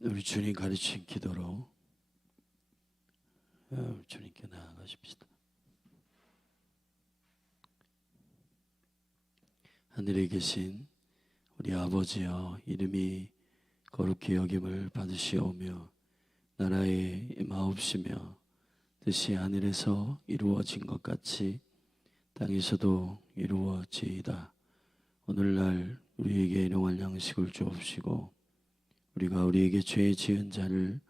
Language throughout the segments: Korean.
우리 주님 가르친 기도로 주님께 나아가십시다. 하늘에 계신 우리 아버지여, 이름이 거룩히 여김을 받으시오며 나라의 마옵시며 뜻이 하늘에서 이루어진 것 같이 땅에서도 이루어지이다. 오늘날 우리에게 일용할 양식을 주옵시고 우리가 우리에게 죄 지은 자를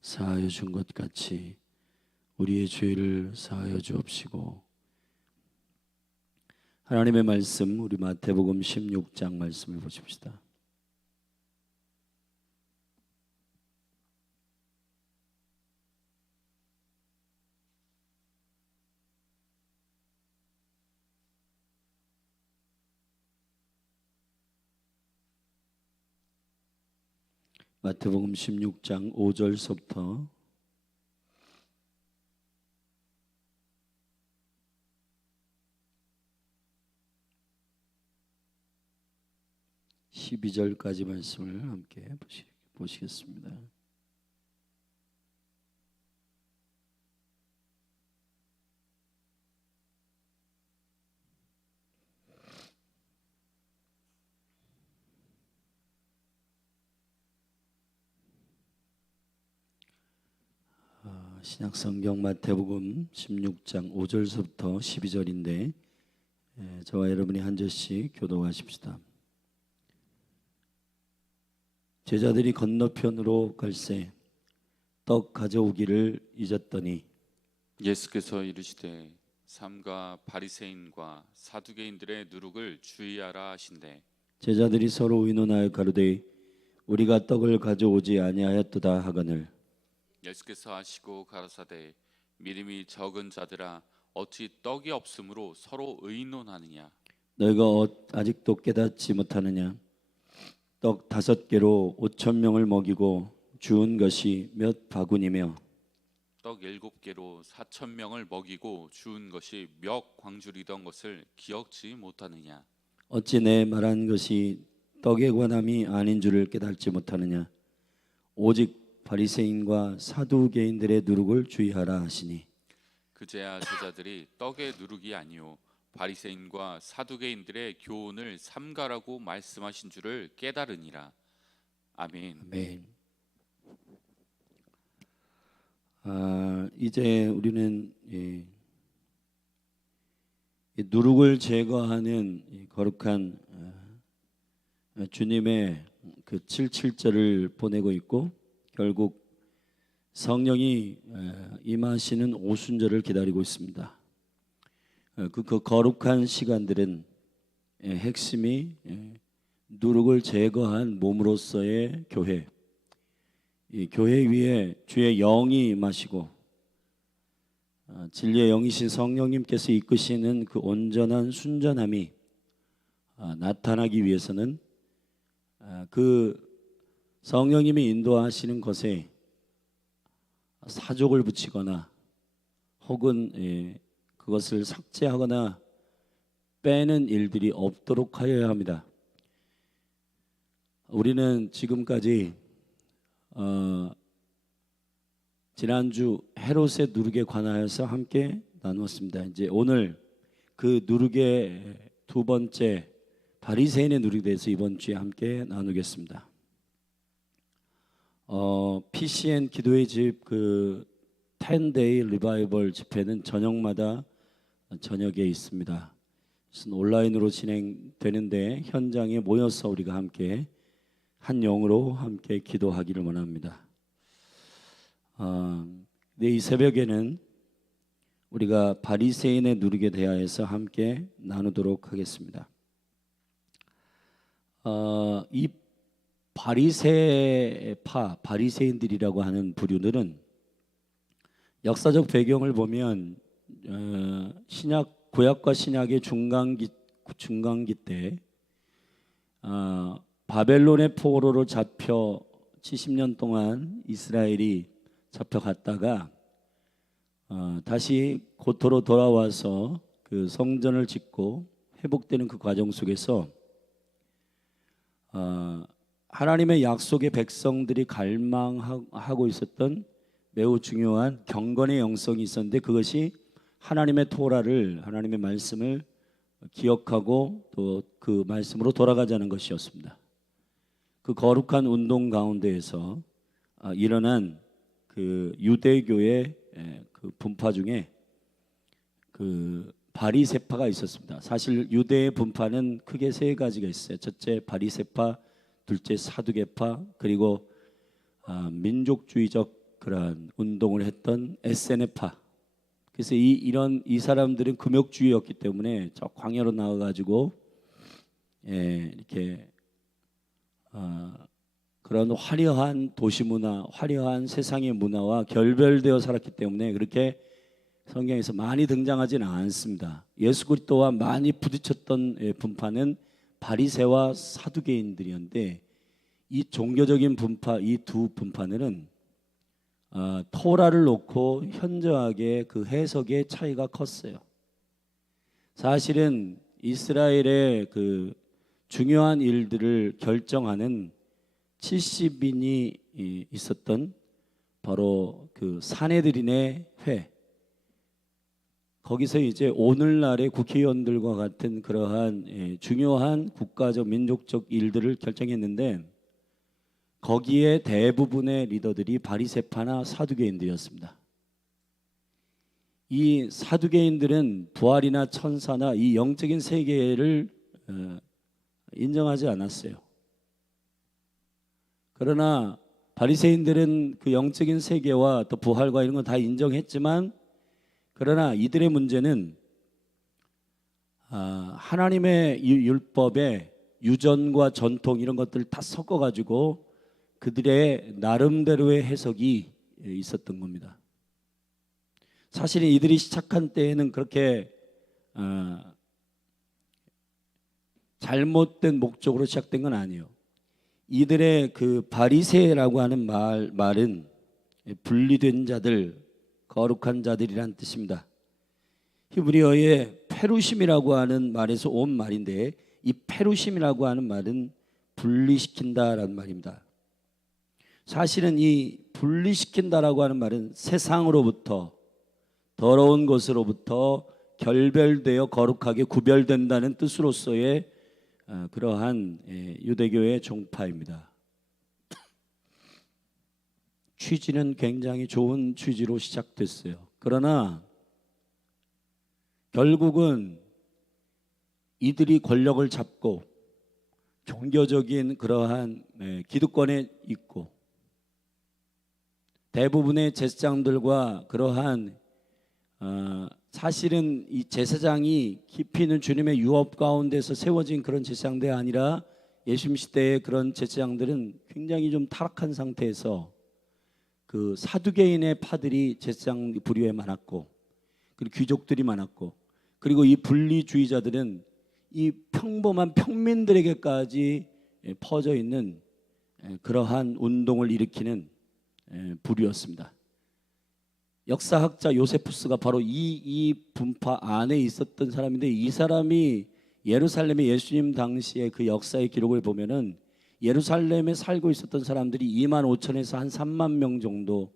사하여 준 것 같이 우리의 죄를 사하여 주옵시고. 하나님의 말씀, 우리 마태복음 16장 말씀을 보십시다. 마태복음 16장 5절서부터 12절까지 말씀을 함께 보시겠습니다. 신약성경 마태복음 16장 5절서부터 12절인데 저와 여러분이 한 절씩 교독하십시다. 제자들이 건너편으로 갈새 떡 가져오기를 잊었더니 예수께서 이르시되 삼가 바리새인과 사두개인들의 누룩을 주의하라 하신대. 제자들이 서로 의논하여 가로되 우리가 떡을 가져오지 아니하였도다 하거늘 예수께서 하시고 가라사대 믿음이 적은 자들아 어찌 떡이 없으므로 서로 의논하느냐. 너희가 아직도 깨닫지 못하느냐. 떡 5개로 5,000명을 먹이고 주운 것이 몇 바구니며 떡 7개로 4,000명을 먹이고 주운 것이 몇 광줄이던 것을 기억지 못하느냐. 어찌 내 말한 것이 떡에 관함이 아닌 줄을 깨닫지 못하느냐. 오직 바리새인과 사두개인들의 누룩을 주의하라 하시니 그제야 제자들이 떡의 누룩이 아니요 바리새인과 사두개인들의 교훈을 삼가라고 말씀하신 줄을 깨달으니라. 아멘. 아멘. 이제 우리는 누룩을 제거하는 거룩한 주님의 그 77절을 보내고 있고 결국 성령이 임하시는 오순절을 기다리고 있습니다. 그 거룩한 시간들은 핵심이 누룩을 제거한 몸으로서의 교회, 이 교회 위에 주의 영이 임하시고 진리의 영이신 성령님께서 이끄시는 그 온전한 순전함이 나타나기 위해서는 그 성령님이 인도하시는 것에 사족을 붙이거나 혹은 그것을 삭제하거나 빼는 일들이 없도록 하여야 합니다. 우리는 지금까지 지난주 헤롯의 누룩에 관하여서 함께 나누었습니다. 이제 오늘 그 누룩의 두 번째 바리새인의 누룩에 대해서 이번 주에 함께 나누겠습니다. PCN 기도의 집 그 10day 리바이벌 집회는 저녁마다 저녁에 있습니다. 온라인으로 진행되는데 현장에 모여서 우리가 함께 한 영으로 함께 기도하기를 원합니다. 이 새벽에는 우리가 바리새인의 누룩에 대하여서 함께 나누도록 하겠습니다. 이 바리새인들이라고 하는 부류들은 역사적 배경을 보면 구약과 신약의 중간기 때 바벨론의 포로로 잡혀 70년 동안 이스라엘이 잡혀갔다가 다시 고토로 돌아와서 그 성전을 짓고 회복되는 그 과정 속에서 하나님의 약속의 백성들이 갈망하고 있었던 매우 중요한 경건의 영성이 있었는데, 그것이 하나님의 토라를, 하나님의 말씀을 기억하고 또 그 말씀으로 돌아가자는 것이었습니다. 그 거룩한 운동 가운데에서 일어난 그 유대교의 그 분파 중에 그 바리새파가 있었습니다. 사실 유대의 분파는 크게 세 가지가 있어요. 첫째 바리새파, 둘째 사두개파, 그리고 민족주의적 그러한 운동을 했던 에세네파. 그래서 이 사람들은 금욕주의였기 때문에 저 광야로 나와가지고 이렇게 그런 화려한 도시 문화, 화려한 세상의 문화와 결별되어 살았기 때문에 그렇게 성경에서 많이 등장하지는 않습니다. 예수 그리스도와 많이 부딪혔던 분파는 바리새와 사두개인들이었는데, 이 종교적인 분파, 이 두 분파는 토라를 놓고 현저하게 그 해석의 차이가 컸어요. 사실은 이스라엘의 그 중요한 일들을 결정하는 70인이 있었던 바로 그 사내들인의 회, 거기서 이제 오늘날의 국회의원들과 같은 그러한 중요한 국가적 민족적 일들을 결정했는데, 거기에 대부분의 리더들이 바리새파나 사두개인들이었습니다. 이 사두개인들은 부활이나 천사나 이 영적인 세계를 인정하지 않았어요. 그러나 바리새인들은 그 영적인 세계와 또 부활과 이런 거 다 인정했지만, 그러나 이들의 문제는 하나님의 율법에 유전과 전통 이런 것들을 다 섞어가지고 그들의 나름대로의 해석이 있었던 겁니다. 사실 이들이 시작한 때에는 그렇게 잘못된 목적으로 시작된 건 아니에요. 이들의 그 바리새라고 하는 말은 분리된 자들, 거룩한 자들이란 뜻입니다. 히브리어의 페루심이라고 하는 말에서 온 말인데, 이 페루심이라고 하는 말은 분리시킨다라는 말입니다. 사실은 이 분리시킨다라고 하는 말은 세상으로부터, 더러운 것으로부터 결별되어 거룩하게 구별된다는 뜻으로서의 그러한 유대교의 종파입니다. 취지는 굉장히 좋은 취지로 시작됐어요. 그러나 결국은 이들이 권력을 잡고 종교적인 그러한 기득권에 있고, 대부분의 제사장들과 그러한 사실은 이 제사장이 깊이 있는 주님의 유업 가운데서 세워진 그런 제사장들이 아니라, 예수님 시대의 그런 제사장들은 굉장히 좀 타락한 상태에서 그 사두개인의 파들이 제사장 부류에 많았고, 그리고 귀족들이 많았고, 그리고 이 분리주의자들은 이 평범한 평민들에게까지 퍼져 있는 그러한 운동을 일으키는 부류였습니다. 역사학자 요세푸스가 바로 이 분파 안에 있었던 사람인데, 이 사람이 예루살렘의 예수님 당시의 그 역사의 기록을 보면은 예루살렘에 살고 있었던 사람들이 2만 5천에서 한 3만 명 정도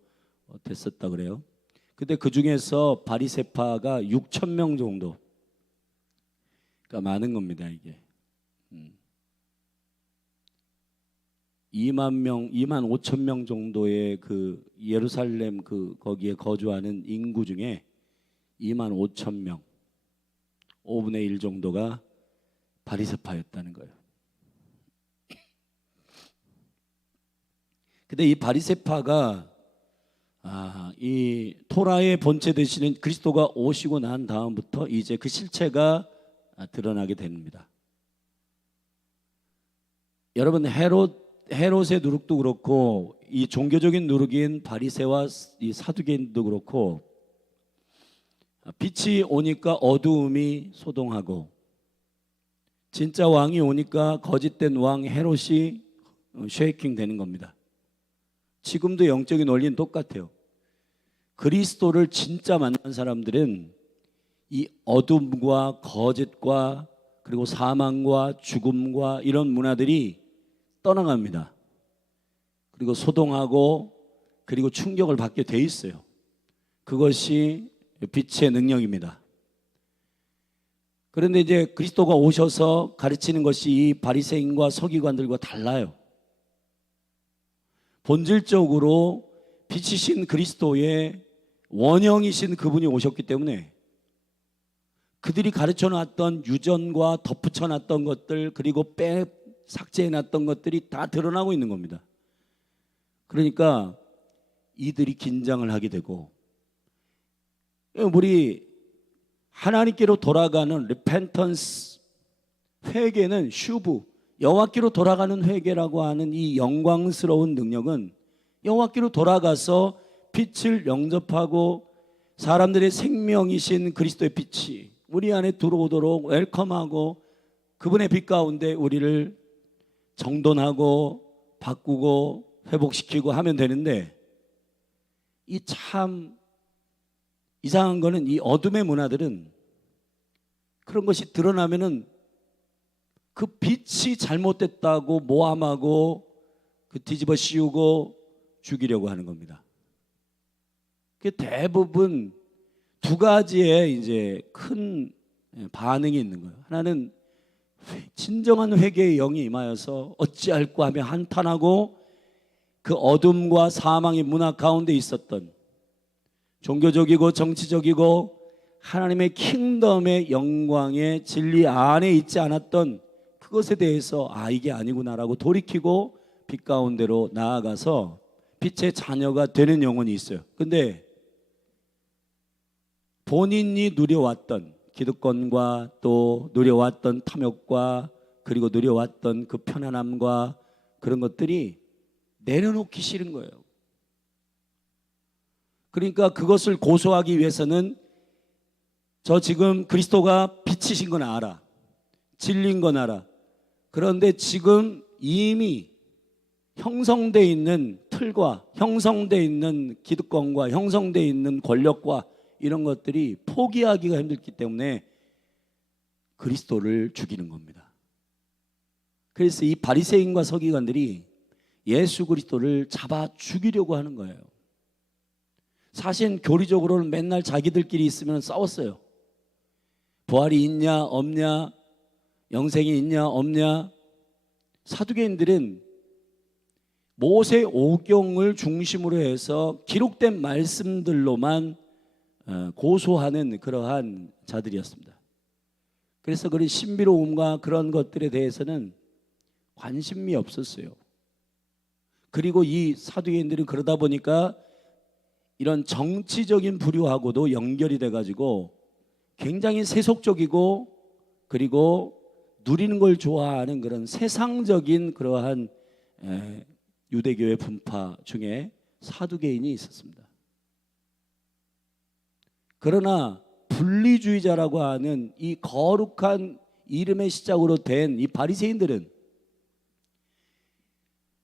됐었다 그래요. 근데 그 중에서 바리새파가 6천 명 정도, 그러니까 많은 겁니다. 이게 2만 명, 2만 5천 명 정도의 그 예루살렘 그 거기에 거주하는 인구 중에 2만 5천 명, 5분의 1 정도가 바리새파였다는 거예요. 근데 이 바리새파가 이 토라의 본체 되시는 그리스도가 오시고 난 다음부터 이제 그 실체가 드러나게 됩니다. 여러분, 헤롯의 누룩도 그렇고, 이 종교적인 누룩인 바리새와 이 사두개인도 그렇고, 빛이 오니까 어두움이 소동하고, 진짜 왕이 오니까 거짓된 왕 헤롯이 쉐이킹 되는 겁니다. 지금도 영적인 원리는 똑같아요. 그리스도를 진짜 만난 사람들은 이 어둠과 거짓과 그리고 사망과 죽음과 이런 문화들이 떠나갑니다. 그리고 소동하고 그리고 충격을 받게 돼 있어요. 그것이 빛의 능력입니다. 그런데 이제 그리스도가 오셔서 가르치는 것이 이 바리새인과 서기관들과 달라요. 본질적으로 빛이신 그리스도의 원형이신 그분이 오셨기 때문에 그들이 가르쳐놨던 유전과 덧붙여놨던 것들 그리고 삭제해놨던 것들이 다 드러나고 있는 겁니다. 그러니까 이들이 긴장을 하게 되고, 우리 하나님께로 돌아가는 repentance, 회개는 슈브, 여호와께로 돌아가는 회개라고 하는 이 영광스러운 능력은 여호와께로 돌아가서 빛을 영접하고 사람들의 생명이신 그리스도의 빛이 우리 안에 들어오도록 웰컴하고 그분의 빛 가운데 우리를 정돈하고 바꾸고 회복시키고 하면 되는데, 이 참 이상한 거는 이 어둠의 문화들은 그런 것이 드러나면은 그 빛이 잘못됐다고 모함하고 그 뒤집어 씌우고 죽이려고 하는 겁니다. 그 대부분 두 가지의 이제 큰 반응이 있는 거예요. 하나는 진정한 회개의 영이 임하여서 어찌할꼬 하며 한탄하고 그 어둠과 사망의 문화 가운데 있었던 종교적이고 정치적이고 하나님의 킹덤의 영광의 진리 안에 있지 않았던 그것에 대해서 이게 아니구나라고 돌이키고 빛 가운데로 나아가서 빛의 자녀가 되는 영혼이 있어요. 근데 본인이 누려왔던 기득권과 또 누려왔던 탐욕과 그리고 누려왔던 그 편안함과 그런 것들이 내려놓기 싫은 거예요. 그러니까 그것을 고소하기 위해서는 저 지금 그리스도가 빛이신 건 알아, 진리인 건 알아. 그런데 지금 이미 형성되어 있는 틀과 형성되어 있는 기득권과 형성되어 있는 권력과 이런 것들이 포기하기가 힘들기 때문에 그리스도를 죽이는 겁니다. 그래서 이 바리새인과 서기관들이 예수 그리스도를 잡아 죽이려고 하는 거예요. 사실 교리적으로는 맨날 자기들끼리 있으면 싸웠어요. 부활이 있냐 없냐, 영생이 있냐 없냐. 사두개인들은 모세 오경을 중심으로 해서 기록된 말씀들로만 고소하는 그러한 자들이었습니다. 그래서 그런 신비로움과 그런 것들에 대해서는 관심이 없었어요. 그리고 이 사두개인들은 그러다 보니까 이런 정치적인 부류하고도 연결이 돼가지고 굉장히 세속적이고 그리고 누리는 걸 좋아하는 그런 세상적인 그러한 유대교의 분파 중에 사두개인이 있었습니다. 그러나 분리주의자라고 하는 이 거룩한 이름의 시작으로 된 이 바리새인들은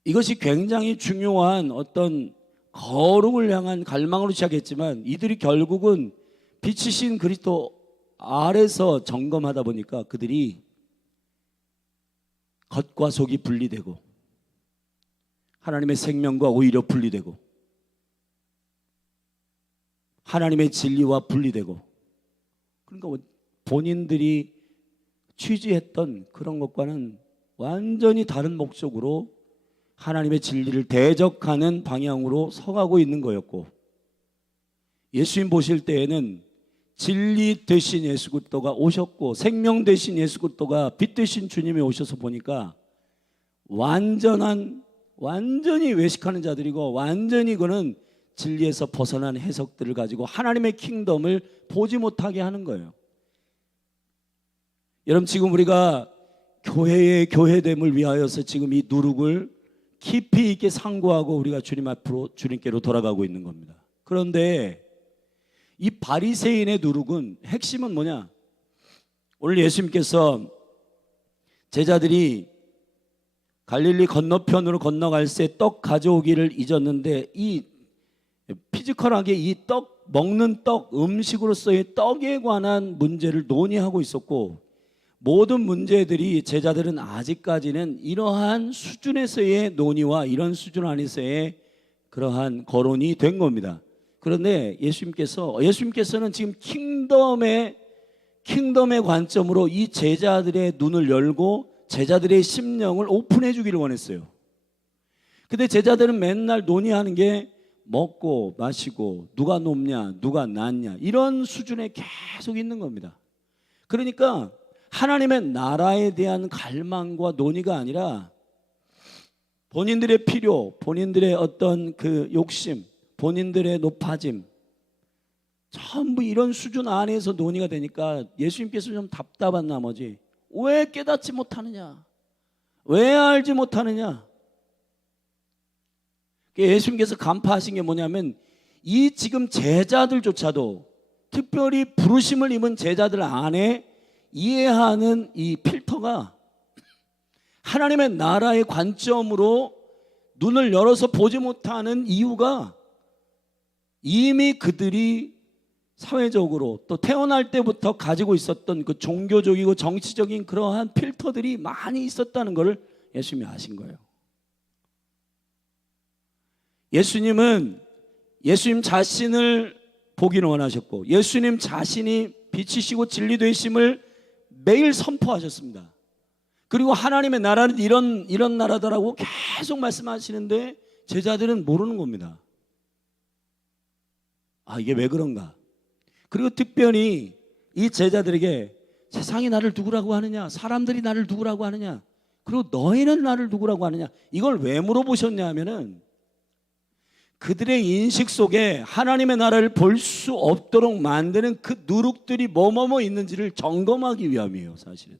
이것이 굉장히 중요한 어떤 거룩을 향한 갈망으로 시작했지만 이들이 결국은 빛이신 그리스도 아래서 점검하다 보니까 그들이 겉과 속이 분리되고 하나님의 생명과 오히려 분리되고 하나님의 진리와 분리되고, 그러니까 본인들이 취지했던 그런 것과는 완전히 다른 목적으로 하나님의 진리를 대적하는 방향으로 서가고 있는 거였고, 예수님 보실 때에는 진리 되신 예수 그리스도가 오셨고 생명 되신 예수 그리스도가 빛 되신 주님이 오셔서 보니까 완전히 외식하는 자들이고 완전히 그는 진리에서 벗어난 해석들을 가지고 하나님의 킹덤을 보지 못하게 하는 거예요. 여러분, 지금 우리가 교회의 교회됨을 위하여서 지금 이 누룩을 깊이 있게 상고하고 우리가 주님 앞으로 주님께로 돌아가고 있는 겁니다. 그런데 이 바리새인의 누룩은 핵심은 뭐냐? 오늘 예수님께서 제자들이 갈릴리 건너편으로 건너갈 새 떡 가져오기를 잊었는데 이 피지컬하게 이 먹는 떡, 음식으로서의 떡에 관한 문제를 논의하고 있었고, 모든 문제들이 제자들은 아직까지는 이러한 수준에서의 논의와 이런 수준 안에서의 그러한 거론이 된 겁니다. 그런데 예수님께서는 지금 킹덤의 관점으로 이 제자들의 눈을 열고 제자들의 심령을 오픈해 주기를 원했어요. 근데 제자들은 맨날 논의하는 게 먹고 마시고 누가 높냐 누가 낮냐 이런 수준에 계속 있는 겁니다. 그러니까 하나님의 나라에 대한 갈망과 논의가 아니라 본인들의 필요, 본인들의 어떤 그 욕심, 본인들의 높아짐, 전부 이런 수준 안에서 논의가 되니까 예수님께서 좀 답답한 나머지 왜 깨닫지 못하느냐, 왜 알지 못하느냐. 예수님께서 간파하신 게 뭐냐면 이 지금 제자들조차도, 특별히 부르심을 입은 제자들 안에 이해하는 이 필터가 하나님의 나라의 관점으로 눈을 열어서 보지 못하는 이유가 이미 그들이 사회적으로 또 태어날 때부터 가지고 있었던 그 종교적이고 정치적인 그러한 필터들이 많이 있었다는 것을 예수님이 아신 거예요. 예수님은 예수님 자신을 보기를 원하셨고 예수님 자신이 빛이시고 진리 되심을 매일 선포하셨습니다. 그리고 하나님의 나라는 이런 나라다라고 계속 말씀하시는데 제자들은 모르는 겁니다. 아, 이게 왜 그런가? 그리고 특별히 이 제자들에게 세상이 나를 누구라고 하느냐, 사람들이 나를 누구라고 하느냐, 그리고 너희는 나를 누구라고 하느냐, 이걸 왜 물어보셨냐 하면은 그들의 인식 속에 하나님의 나라를 볼 수 없도록 만드는 그 누룩들이 뭐뭐뭐 있는지를 점검하기 위함이에요. 사실은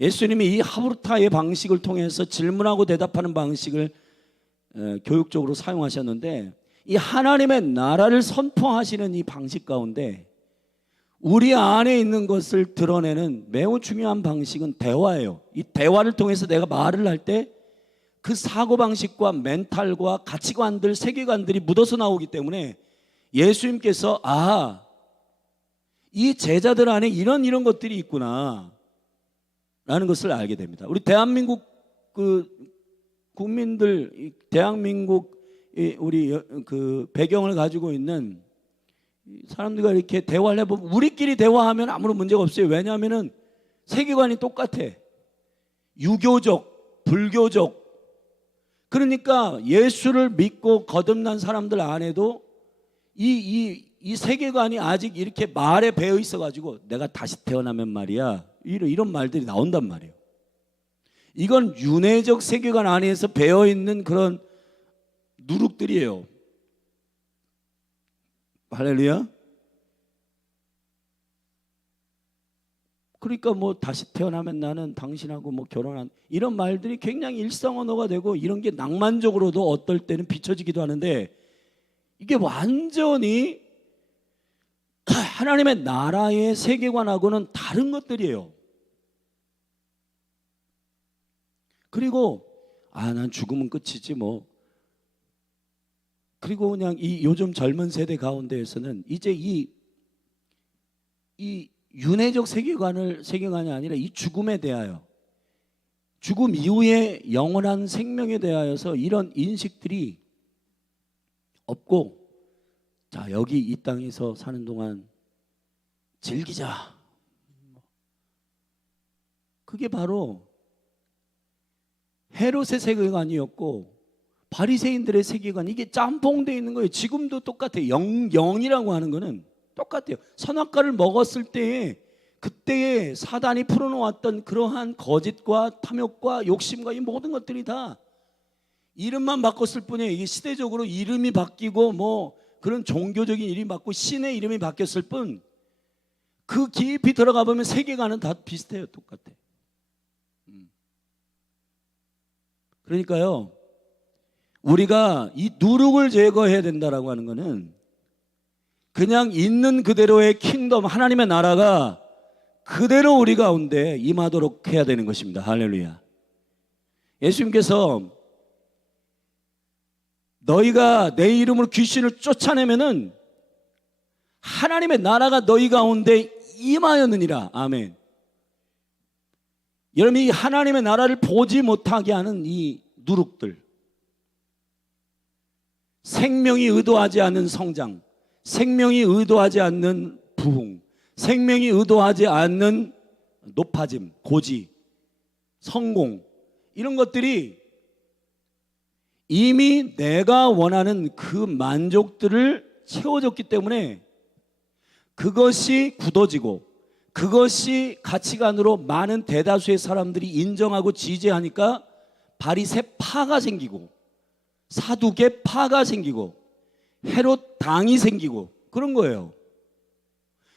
예수님이 이 하브르타의 방식을 통해서 질문하고 대답하는 방식을 교육적으로 사용하셨는데, 이 하나님의 나라를 선포하시는 이 방식 가운데 우리 안에 있는 것을 드러내는 매우 중요한 방식은 대화예요. 이 대화를 통해서 내가 말을 할 때 그 사고방식과 멘탈과 가치관들, 세계관들이 묻어서 나오기 때문에 예수님께서 이 제자들 안에 이런 것들이 있구나 라는 것을 알게 됩니다. 우리 대한민국 그 국민들, 대한민국 우리 그 배경을 가지고 있는 사람들과 이렇게 대화를 해보면 우리끼리 대화하면 아무런 문제가 없어요. 왜냐하면 세계관이 똑같아. 유교적, 불교적. 그러니까 예수를 믿고 거듭난 사람들 안에도 이 세계관이 아직 이렇게 말에 배어 있어가지고 내가 다시 태어나면 말이야, 이런 말들이 나온단 말이에요. 이건 윤회적 세계관 안에서 배어 있는 그런 누룩들이에요. 할렐루야. 그러니까 뭐 다시 태어나면 나는 당신하고 뭐 결혼한, 이런 말들이 굉장히 일상 언어가 되고 이런 게 낭만적으로도 어떨 때는 비춰지기도 하는데, 이게 완전히 하나님의 나라의 세계관하고는 다른 것들이에요. 그리고 난 죽으면 끝이지 뭐. 그리고 그냥 이 요즘 젊은 세대 가운데에서는 이제 이 윤회적 세계관이 아니라 이 죽음에 대하여, 죽음 이후에 영원한 생명에 대하여서 이런 인식들이 없고, 자, 여기 이 땅에서 사는 동안 즐기자. 그게 바로 헤롯의 세계관이었고 바리새인들의 세계관, 이게 짬뽕되어 있는 거예요. 지금도 똑같아요. 영이라고 하는 거는 똑같아요. 선악과를 먹었을 때에 그때에 사단이 풀어놓았던 그러한 거짓과 탐욕과 욕심과 이 모든 것들이 다 이름만 바꿨을 뿐이에요. 이게 시대적으로 이름이 바뀌고 뭐 그런 종교적인 이름이 바뀌고 신의 이름이 바뀌었을 뿐, 그 깊이 들어가 보면 세계관은 다 비슷해요. 똑같아. 그러니까요, 우리가 이 누룩을 제거해야 된다라고 하는 것은 그냥 있는 그대로의 킹덤, 하나님의 나라가 그대로 우리 가운데 임하도록 해야 되는 것입니다. 할렐루야. 예수님께서 너희가 내 이름으로 귀신을 쫓아내면은 하나님의 나라가 너희 가운데 임하였느니라. 아멘. 여러분, 이 하나님의 나라를 보지 못하게 하는 이 누룩들, 생명이 의도하지 않는 성장, 생명이 의도하지 않는 부흥, 생명이 의도하지 않는 높아짐, 고지, 성공, 이런 것들이 이미 내가 원하는 그 만족들을 채워줬기 때문에 그것이 굳어지고 그것이 가치관으로 많은 대다수의 사람들이 인정하고 지지하니까 바리새파가 생기고 사두개파가 생기고 헤롯 당이 생기고 그런 거예요.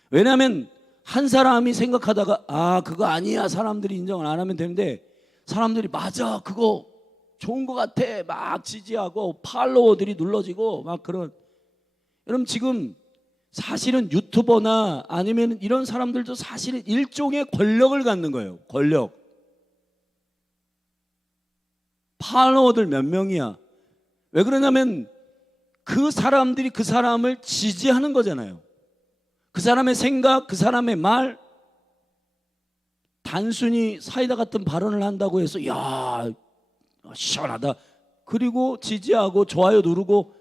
왜냐하면 한 사람이 생각하다가 그거 아니야, 사람들이 인정을 안 하면 되는데, 사람들이 맞아, 그거 좋은 것 같아 막 지지하고 팔로워들이 눌러지고 막 그런. 여러분, 지금 사실은 유튜버나 아니면 이런 사람들도 사실은 일종의 권력을 갖는 거예요. 권력. 팔로워들 몇 명이야. 왜 그러냐면 그 사람들이 그 사람을 지지하는 거잖아요. 그 사람의 생각, 그 사람의 말. 단순히 사이다 같은 발언을 한다고 해서 야, 시원하다, 그리고 지지하고 좋아요 누르고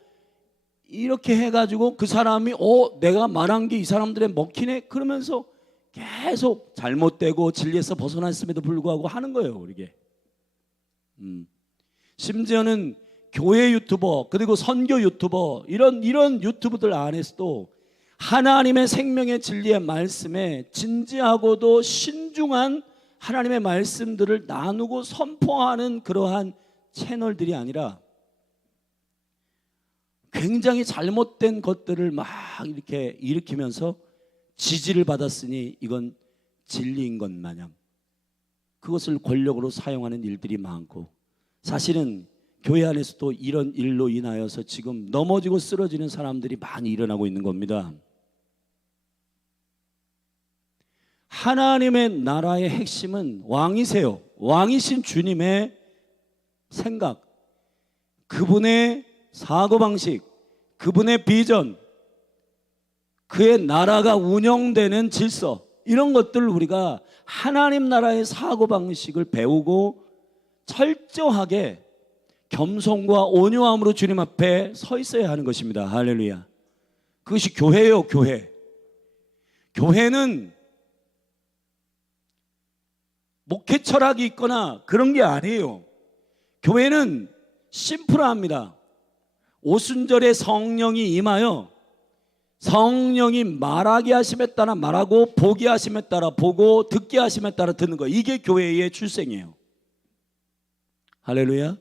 이렇게 해가지고 그 사람이 내가 말한 게 이 사람들의 먹히네, 그러면서 계속 잘못되고 진리에서 벗어났음에도 불구하고 하는 거예요. 이게 심지어는 교회 유튜버 그리고 선교 유튜버 이런 유튜브들 안에서도 하나님의 생명의 진리의 말씀에 진지하고도 신중한 하나님의 말씀들을 나누고 선포하는 그러한 채널들이 아니라 굉장히 잘못된 것들을 막 이렇게 일으키면서 지지를 받았으니 이건 진리인 것 마냥 그것을 권력으로 사용하는 일들이 많고, 사실은 교회 안에서도 이런 일로 인하여서 지금 넘어지고 쓰러지는 사람들이 많이 일어나고 있는 겁니다. 하나님의 나라의 핵심은 왕이세요. 왕이신 주님의 생각, 그분의 사고방식, 그분의 비전, 그의 나라가 운영되는 질서, 이런 것들을 우리가 하나님 나라의 사고방식을 배우고 철저하게 겸손과 온유함으로 주님 앞에 서 있어야 하는 것입니다. 할렐루야. 그것이 교회예요. 교회. 교회는 목회 철학이 있거나 그런 게 아니에요. 교회는 심플합니다. 오순절에 성령이 임하여 성령이 말하게 하심에 따라 말하고 보게 하심에 따라 보고 듣게 하심에 따라 듣는 거, 이게 교회의 출생이에요. 할렐루야.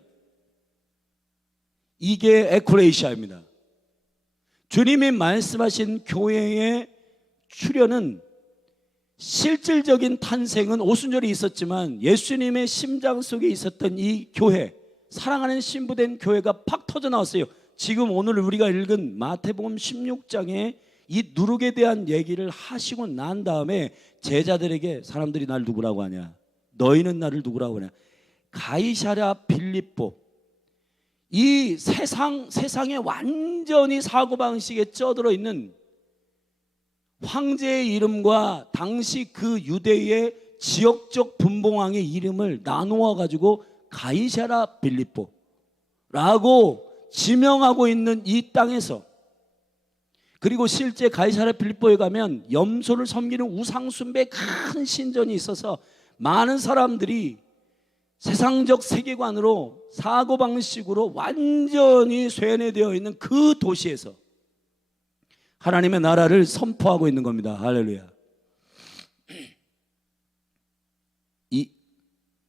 이게 에클레시아입니다. 주님이 말씀하신 교회의 출현은, 실질적인 탄생은 오순절이 있었지만 예수님의 심장 속에 있었던 이 교회, 사랑하는 신부된 교회가 팍 터져 나왔어요. 지금 오늘 우리가 읽은 마태복음 16장에 이 누룩에 대한 얘기를 하시고 난 다음에 제자들에게 사람들이 날 누구라고 하냐, 너희는 나를 누구라고 하냐, 가이사랴 빌립보, 이 세상에 완전히 사고방식에 쩌들어 있는 황제의 이름과 당시 그 유대의 지역적 분봉왕의 이름을 나누어 가지고 가이사랴 빌립보라고 지명하고 있는 이 땅에서, 그리고 실제 가이사랴 빌립보에 가면 염소를 섬기는 우상숭배 큰 신전이 있어서 많은 사람들이 세상적 세계관으로 사고방식으로 완전히 쇠뇌되어 있는 그 도시에서 하나님의 나라를 선포하고 있는 겁니다. 할렐루야.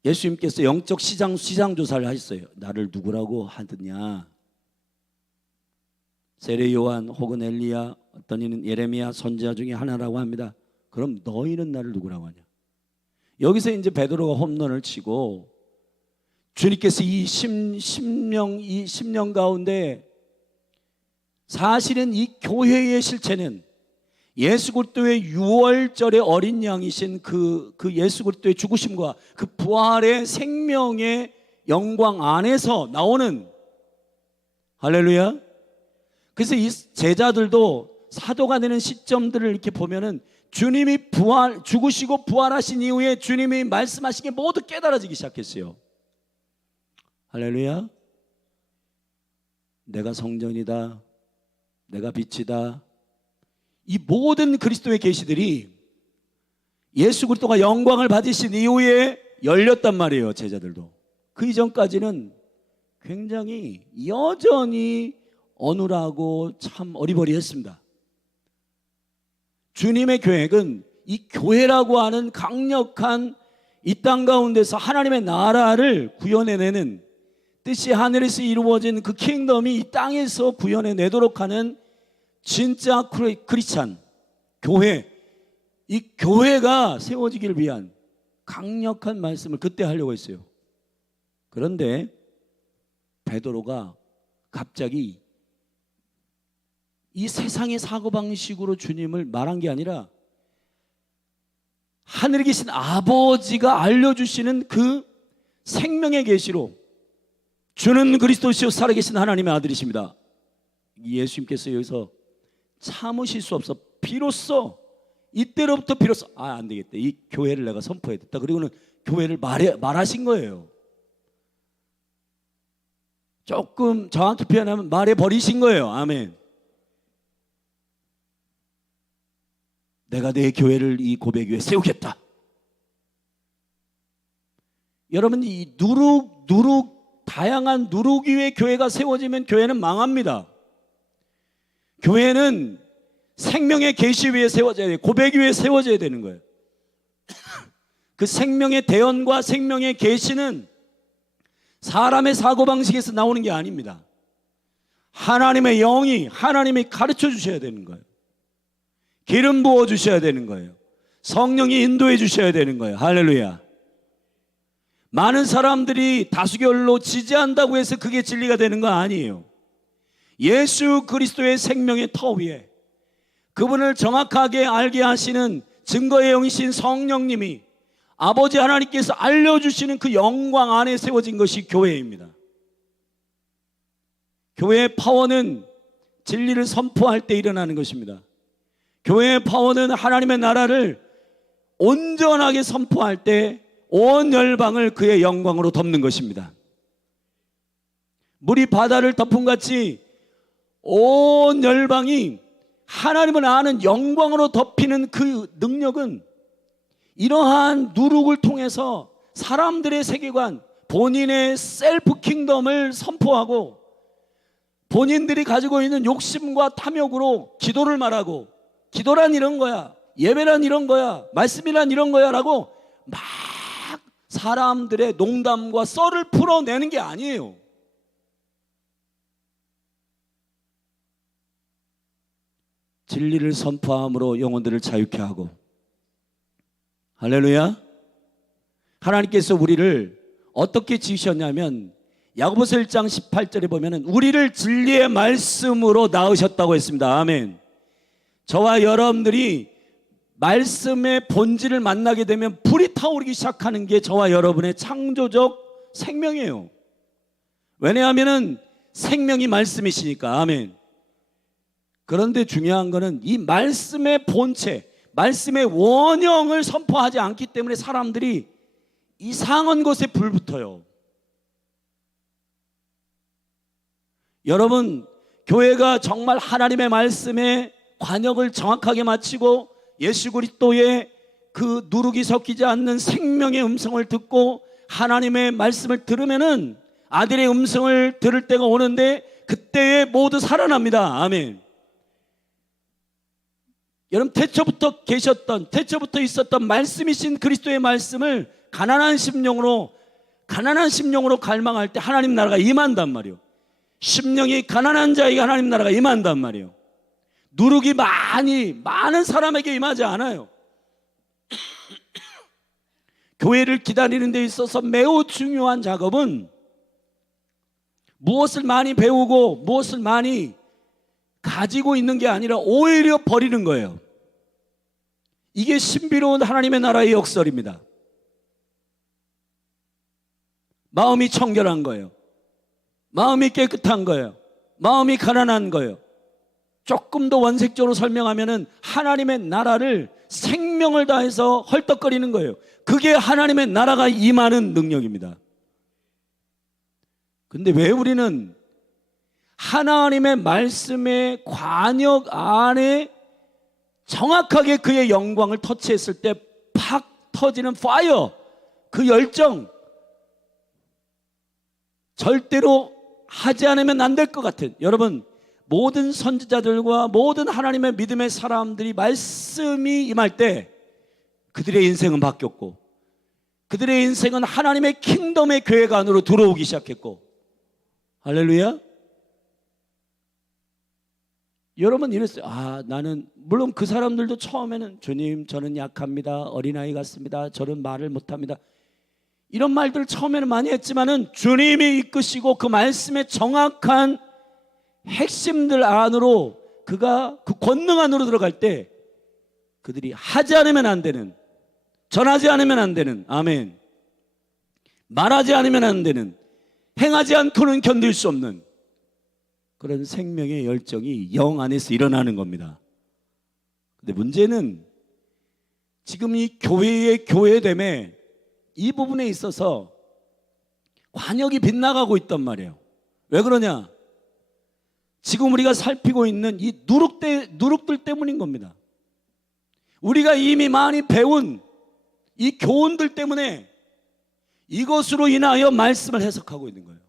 예수님께서 영적 시장조사를 하셨어요. 나를 누구라고 하느냐. 세례 요한 혹은 엘리야, 어떤 이는 예레미야 선지자 중에 하나라고 합니다. 그럼 너희는 나를 누구라고 하냐. 여기서 이제 베드로가 홈런을 치고, 주님께서 이 10년 가운데 사실은 이 교회의 실체는 예수 그리스도의 6월절의 어린 양이신 그 예수 그리스도의 죽으심과 그 부활의 생명의 영광 안에서 나오는, 할렐루야. 그래서 이 제자들도 사도가 되는 시점들을 이렇게 보면은 주님이 죽으시고 부활하신 이후에 주님이 말씀하신 게 모두 깨달아지기 시작했어요. 할렐루야. 내가 성전이다, 내가 빛이다. 이 모든 그리스도의 계시들이 예수 그리스도가 영광을 받으신 이후에 열렸단 말이에요. 제자들도. 그 이전까지는 굉장히 여전히 어눌하고 참 어리버리했습니다. 주님의 계획은 이 교회라고 하는 강력한 이 땅 가운데서 하나님의 나라를 구현해내는, 뜻이 하늘에서 이루어진 그 킹덤이 이 땅에서 구현해내도록 하는 진짜 크리스찬 교회, 이 교회가 세워지기를 위한 강력한 말씀을 그때 하려고 했어요. 그런데 베드로가 갑자기 이 세상의 사고방식으로 주님을 말한 게 아니라 하늘에 계신 아버지가 알려주시는 그 생명의 계시로 주는 그리스도시요 살아계신 하나님의 아들이십니다. 예수님께서 여기서 참으실 수 없어 비로소 이때로부터 비로소 안 되겠다, 이 교회를 내가 선포해야겠다. 그리고는 교회를 말하신 거예요. 조금 정확히 표현하면 말해버리신 거예요. 아멘. 내가 내 교회를 이 고백 위에 세우겠다. 여러분, 이 다양한 누룩 위에 교회가 세워지면 교회는 망합니다. 교회는 생명의 계시 위에 세워져야 돼요. 고백 위에 세워져야 되는 거예요. 그 생명의 대언과 생명의 계시는 사람의 사고방식에서 나오는 게 아닙니다. 하나님의 영이, 하나님이 가르쳐 주셔야 되는 거예요. 기름 부어 주셔야 되는 거예요. 성령이 인도해 주셔야 되는 거예요. 할렐루야. 많은 사람들이 다수결로 지지한다고 해서 그게 진리가 되는 거 아니에요. 예수 그리스도의 생명의 터 위에 그분을 정확하게 알게 하시는 증거의 영이신 성령님이 아버지 하나님께서 알려주시는 그 영광 안에 세워진 것이 교회입니다. 교회의 파워는 진리를 선포할 때 일어나는 것입니다. 교회의 파워는 하나님의 나라를 온전하게 선포할 때 온 열방을 그의 영광으로 덮는 것입니다. 물이 바다를 덮음같이 온 열방이 하나님을 아는 영광으로 덮이는 그 능력은 이러한 누룩을 통해서 사람들의 세계관, 본인의 셀프 킹덤을 선포하고 본인들이 가지고 있는 욕심과 탐욕으로 기도를 말하고, 기도란 이런 거야, 예배란 이런 거야, 말씀이란 이런 거야 라고 막 사람들의 농담과 썰을 풀어내는 게 아니에요. 진리를 선포함으로 영혼들을 자유케 하고, 할렐루야. 하나님께서 우리를 어떻게 지으셨냐면 야고보서 1장 18절에 보면은 우리를 진리의 말씀으로 낳으셨다고 했습니다. 아멘. 저와 여러분들이 말씀의 본질을 만나게 되면 불이 타오르기 시작하는 게 저와 여러분의 창조적 생명이에요. 왜냐하면 생명이 말씀이시니까. 아멘. 그런데 중요한 거는 이 말씀의 본체, 말씀의 원형을 선포하지 않기 때문에 사람들이 이상한 것에 불붙어요. 여러분, 교회가 정말 하나님의 말씀의 관역을 정확하게 마치고 예수 그리스도의 그 누룩이 섞이지 않는 생명의 음성을 듣고 하나님의 말씀을 들으면은 아들의 음성을 들을 때가 오는데 그때에 모두 살아납니다. 아멘. 여러분, 태초부터 있었던 말씀이신 그리스도의 말씀을 가난한 심령으로 갈망할 때 하나님 나라가 임한단 말이에요. 심령이 가난한 자에게 하나님 나라가 임한단 말이에요. 누룩이 많은 사람에게 임하지 않아요. 교회를 기다리는 데 있어서 매우 중요한 작업은 무엇을 많이 배우고 무엇을 많이 가지고 있는 게 아니라 오히려 버리는 거예요. 이게 신비로운 하나님의 나라의 역설입니다. 마음이 청결한 거예요. 마음이 깨끗한 거예요. 마음이 가난한 거예요. 조금 더 원색적으로 설명하면은 하나님의 나라를 생명을 다해서 헐떡거리는 거예요. 그게 하나님의 나라가 임하는 능력입니다. 근데 왜 우리는 하나님의 말씀의 관역 안에 정확하게 그의 영광을 터치했을 때 팍 터지는 파이어, 그 열정, 절대로 하지 않으면 안 될 것 같은, 여러분, 모든 선지자들과 모든 하나님의 믿음의 사람들이 말씀이 임할 때 그들의 인생은 바뀌었고, 그들의 인생은 하나님의 킹덤의 교회가 안으로 들어오기 시작했고, 할렐루야. 여러분 이랬어요. 나는, 물론 그 사람들도 처음에는 주님 저는 약합니다, 어린아이 같습니다, 저는 말을 못합니다, 이런 말들을 처음에는 많이 했지만은 주님이 이끄시고 그 말씀의 정확한 핵심들 안으로, 그가 그 권능 안으로 들어갈 때 그들이 하지 않으면 안 되는, 전하지 않으면 안 되는, 아멘, 말하지 않으면 안 되는, 행하지 않고는 견딜 수 없는 그런 생명의 열정이 영 안에서 일어나는 겁니다. 근데 문제는 지금 이 교회의 교회됨에 이 부분에 있어서 관역이 빗나가고 있단 말이에요. 왜 그러냐? 지금 우리가 살피고 있는 이 누룩들 때문인 겁니다. 우리가 이미 많이 배운 이 교훈들 때문에 이것으로 인하여 말씀을 해석하고 있는 거예요.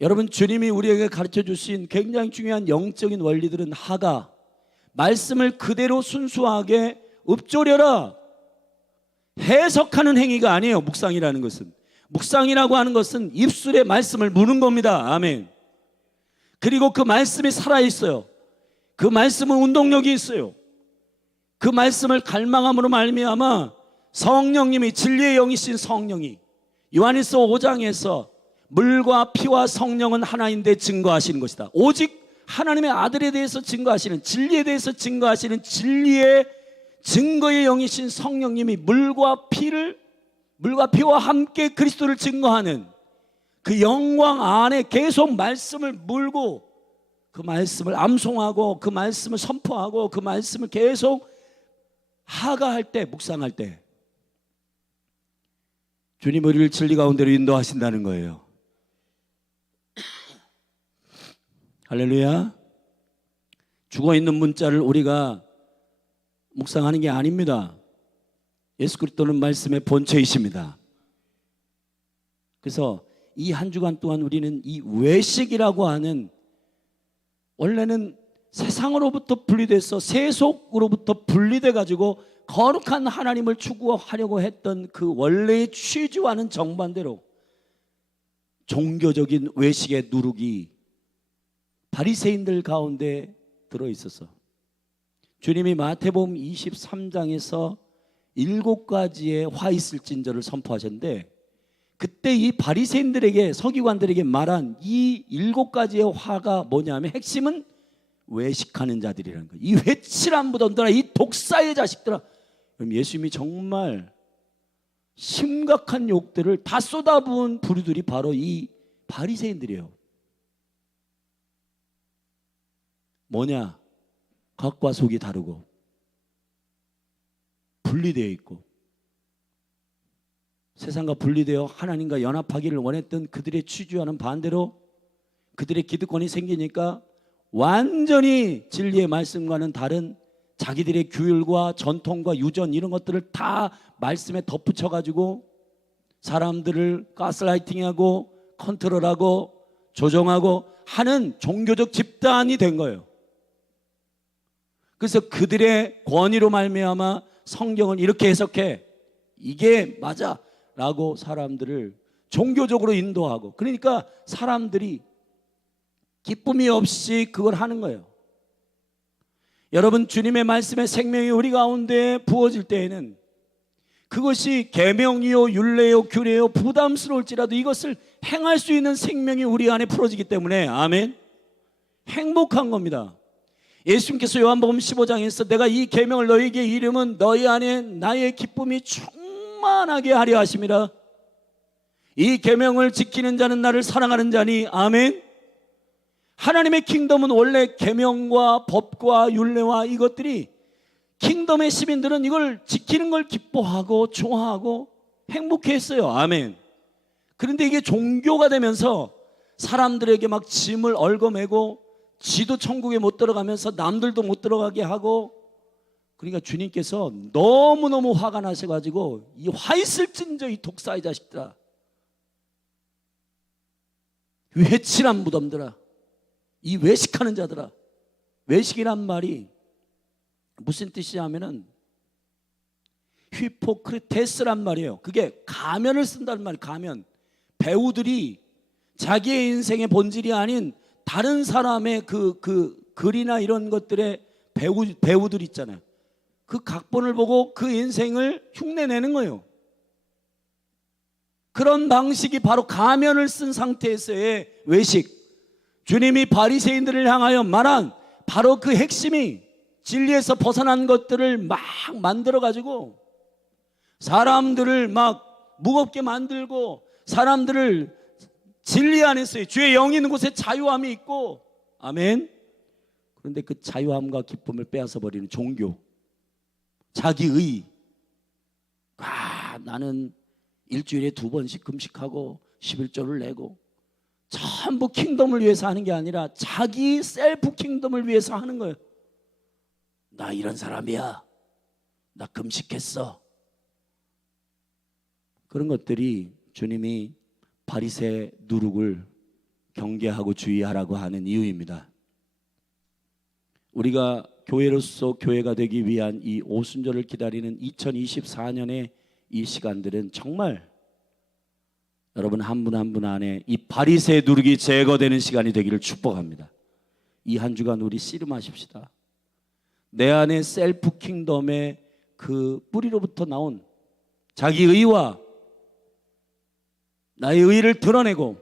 여러분, 주님이 우리에게 가르쳐 주신 굉장히 중요한 영적인 원리들은 하가, 말씀을 그대로 순수하게 읊조려라, 해석하는 행위가 아니에요. 묵상이라는 것은, 묵상이라고 하는 것은 입술에 말씀을 무는 겁니다. 아멘. 그리고 그 말씀이 살아있어요. 그 말씀은 운동력이 있어요. 그 말씀을 갈망함으로 말미암아 성령님이, 진리의 영이신 성령이 요한일서 5장에서 물과 피와 성령은 하나인데 증거하시는 것이다. 오직 하나님의 아들에 대해서 증거하시는, 진리에 대해서 증거하시는 진리의 증거의 영이신 성령님이 물과 피와 함께 그리스도를 증거하는 그 영광 안에 계속 말씀을 물고, 그 말씀을 암송하고, 그 말씀을 선포하고, 그 말씀을 계속 하가할 때, 묵상할 때 주님 우리를 진리 가운데로 인도하신다는 거예요. 할렐루야. 죽어있는 문자를 우리가 묵상하는 게 아닙니다. 예수 그리스도는 말씀의 본체이십니다. 그래서 이 한 주간 동안 우리는 이 외식이라고 하는, 원래는 세상으로부터 분리돼서 세속으로부터 분리돼 가지고 거룩한 하나님을 추구하려고 했던 그 원래의 취지와는 정반대로 종교적인 외식의 누룩이 바리새인들 가운데 들어있어서 주님이 마태복음 23장에서 7가지의 화 있을진저를 선포하셨는데, 그때 이 바리새인들에게, 서기관들에게 말한 이 7가지의 화가 뭐냐면, 핵심은 외식하는 자들이라는 거예요. 이 회칠한 무덤들아, 이 독사의 자식들아. 그럼 예수님이 정말 심각한 욕들을 다 쏟아부은 부류들이 바로 이 바리새인들이에요. 뭐냐? 겉과 속이 다르고 분리되어 있고, 세상과 분리되어 하나님과 연합하기를 원했던 그들의 취지와는 반대로 그들의 기득권이 생기니까 완전히 진리의 말씀과는 다른 자기들의 규율과 전통과 유전, 이런 것들을 다 말씀에 덧붙여 가지고 사람들을 가스라이팅하고 컨트롤하고 조종하고 하는 종교적 집단이 된 거예요. 그래서 그들의 권위로 말미암아 성경을 이렇게 해석해, 이게 맞아 라고 사람들을 종교적으로 인도하고, 그러니까 사람들이 기쁨이 없이 그걸 하는 거예요. 여러분, 주님의 말씀의 생명이 우리 가운데 부어질 때에는 그것이 계명이요 율례요 규례요 부담스러울지라도 이것을 행할 수 있는 생명이 우리 안에 풀어지기 때문에, 아멘, 행복한 겁니다. 예수님께서 요한복음 15장에서 내가 이 계명을 너희에게 이름은 너희 안에 나의 기쁨이 충만하게 하려 하심이라. 이 계명을 지키는 자는 나를 사랑하는 자니, 아멘. 하나님의 킹덤은 원래 계명과 법과 율례와 이것들이, 킹덤의 시민들은 이걸 지키는 걸 기뻐하고 좋아하고 행복했어요. 아멘. 그런데 이게 종교가 되면서 사람들에게 막 짐을 얽어매고 지도 천국에 못 들어가면서 남들도 못 들어가게 하고, 그러니까 주님께서 너무너무 화가 나셔가지고 이 화 있을진저 이 독사의 자식들아, 회칠한 무덤들아, 이 외식하는 자들아. 외식이란 말이 무슨 뜻이냐 하면은 히포크리테스란 말이에요. 그게 가면을 쓴다는 말이에요. 가면. 배우들이 자기의 인생의 본질이 아닌 다른 사람의 그 글이나 이런 것들의 배우들 있잖아요. 그 각본을 보고 그 인생을 흉내내는 거예요. 그런 방식이 바로 가면을 쓴 상태에서의 외식. 주님이 바리새인들을 향하여 말한 바로 그 핵심이 진리에서 벗어난 것들을 막 만들어 가지고 사람들을 막 무겁게 만들고, 사람들을 진리 안에서의 주의 영이 있는 곳에 자유함이 있고, 아멘. 그런데 그 자유함과 기쁨을 빼앗아 버리는 종교, 자기의. 나는 일주일에 2번씩 금식하고 11조를 내고, 전부 킹덤을 위해서 하는 게 아니라 자기 셀프 킹덤을 위해서 하는 거예요. 나 이런 사람이야, 나 금식했어. 그런 것들이 주님이 바리새 누룩을 경계하고 주의하라고 하는 이유입니다. 우리가 교회로서 교회가 되기 위한 이 오순절을 기다리는 2024년의 이 시간들은 정말 여러분 한 분 한 분 안에 이 바리새 누룩이 제거되는 시간이 되기를 축복합니다. 이 한 주간 우리 씨름하십시다. 내 안에 셀프 킹덤의 그 뿌리로부터 나온 자기 의와 나의 의를 드러내고